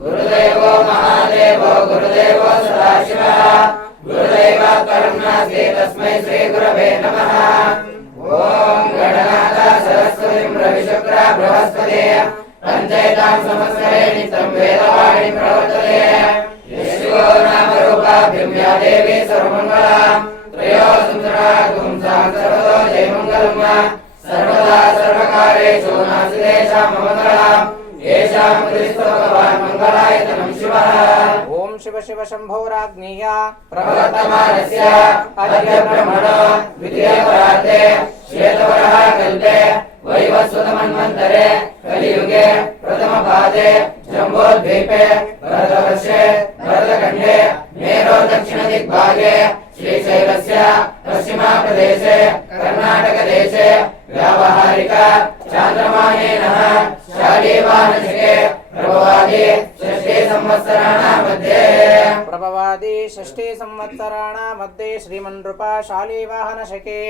गुरुदेवो महादेवो गुरुदेवो सदाशिवः गुरुदैवात् परं नास्ति तस्मै श्री गुरवे नमः। ओम गणनाथ सरस्वतीं रविशुक्र बृहस्पति पंचैतां संवत्सरे नित्यं वेदवाणी प्रवर्तते। यशो नाम रूपाभ्यां या देवी सर्वमङ्गला त्रयो सुन्दरा पुंसां सर्वतो जयमङ्गलम् सर्वदा सर्वकारेषु नास्ति मम मंगलम् येषां क्रिस्तो भगवान् मंगलायतनं शिवः। ओम शिव शिव शंभोराग्नेय प्रवर्तमानस्य अद्य ब्रह्मणो द्वितीयपरार्धे श्वेतवरः कल्पे वैवस्वतमन्वन्तरे कलियुगे प्रथमपादे जम्बोद्वीपे भरतवर्षे भरतखण्डे मेरो दक्षिणदिग्भागे श्रीशैलस्य पश्चिमप्रदेशे कर्णाटकदेशे व्यावहारिक चान्द्रमानेन शालीवाहनशके प्रभवादि षष्ठी संवत्सराणां मध्ये श्रीमन्नृपा शालीवाहनशके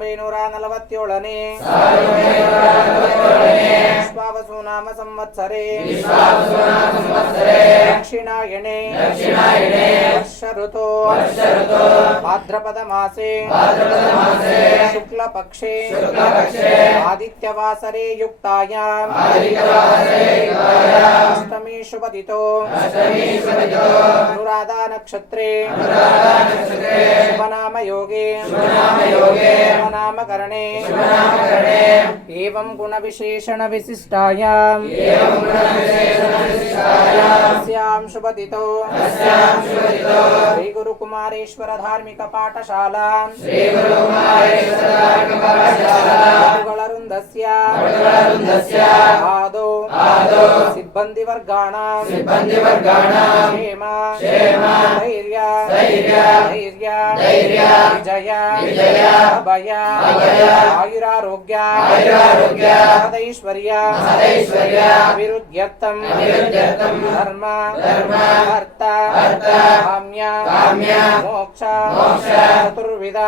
वेनूरानलवत्योळने विश्वावसु नाम संवत्सरे दक्षिणायणे वर्षऋतो भाद्रपद मासे शुक्लपक्षे आदित्यवासरे युक्तायाम् अष्टमी शुभदितो अनुराधा नक्षत्रे शुभनाम योगे शुभनामकरणे एवं गुण विशेषण विशिष्टायाम् अस्यां शुभदितो श्री गुरु कुमारेश्वर धार्मिक पाठशाला आदौ सिब्बंदिवर्गाणां क्षेम धैर्य विजय अभय आयुरारोग्य महदैश्वर्य अभिवृद्ध्यर्थं धर्म अर्थ काम्य मोक्ष चतुर्विध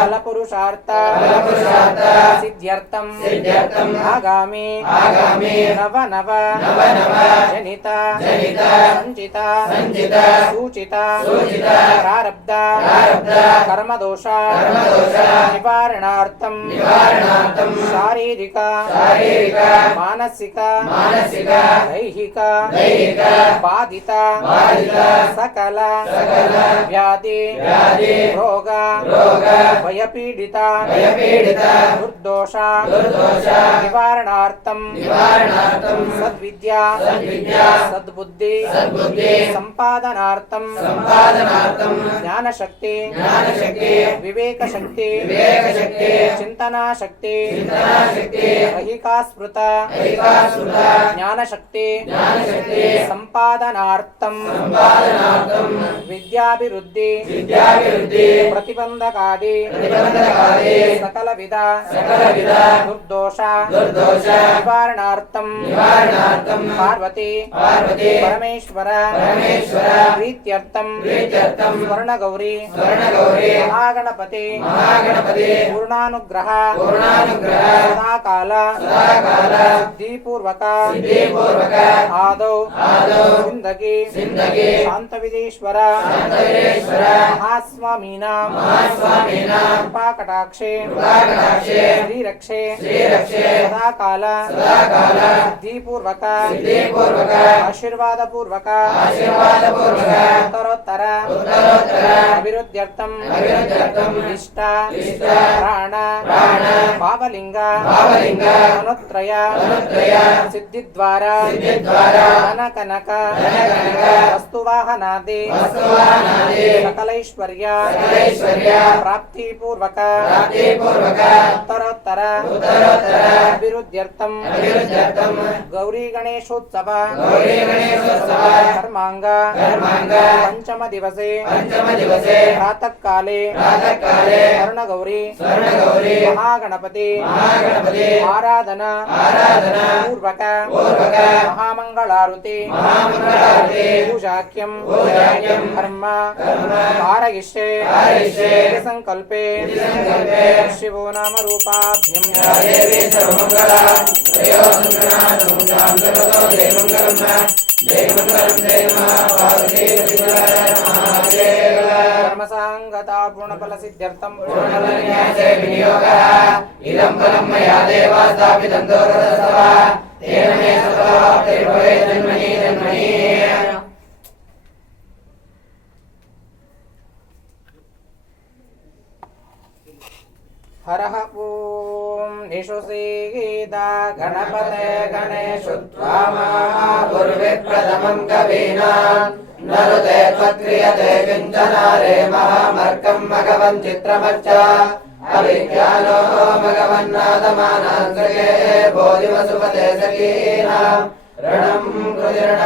फलपुरुषार्थ सिद्ध्यर्थं आगामी नव जनित संचित सूचित प्रारब्ध कर्मदोष निवारणार्थं शारीरिक मानसिक दैहिक बाधित सकल व्याधि रोग भयपीडित दुर्दोष निवारणार्थं सद्विद्या सद्बुद्धि संपादनार्थं ज्ञानशक्ति विवेकशक्ति चिंतनाशक्ति अहिकास्मृत ज्ञानशक्ति संपादनार्थं विद्याभिवृद्धि प्रतिबंधकादि सकलविध दुर्दोष निवारणार्थं पार्वती परमेश्वर प्रीत्यर्थं स्वर्णगौरी महागणपति पूर्णानुग्रह सदाकाल सिद्धिपूर्वक आदौ जिंदगी शांतविदेश्वर महास्वामीनां कृपाकटाक्षे श्रीरक्षे सदाकाल सिद्धिपूर्वक आशीर्वादपूर्वक उत्तरोत्तर अभिवृद्ध्यर्थं इष्ट प्राण भावलिंग अनुत्रय सिद्धिद्वारा कनक वस्तुवाहनादि सकलैश्वर्य प्राप्तिपूर्वक उत्तरोत्तर उत्तरोत्तर अभिवृद्ध्यर्थं गौरी गणेशोत्सव कर्मांग पंचम दिवसे प्रातःकाले स्वर्णगौरी महागणपति आराधना पूर्वक महामंगलारुति पूजाख्यं कर्म कारयिष्ये संकल्पे शिवो नाम रूपाभ्यं कर्मसांगता पूर्णफल सिद्ध्यर्थं इदं फलं मया देवा स्थापितं दोरसवा तेन मे सदाप्तिर्भवेत् जन्मनि जन्मनि हरः ॐ निषुसीदा गणपते गणेशुत्वा महापुर्विप्रथमं कवीनां नरुते त्वत्क्रियते किञ्चनारे महामर्कं मघवन् चित्रमच्च अभिज्ञानो मघवन्नादमानान्सगे बोधिवसुपते सखीनां रणं कृतिरणम्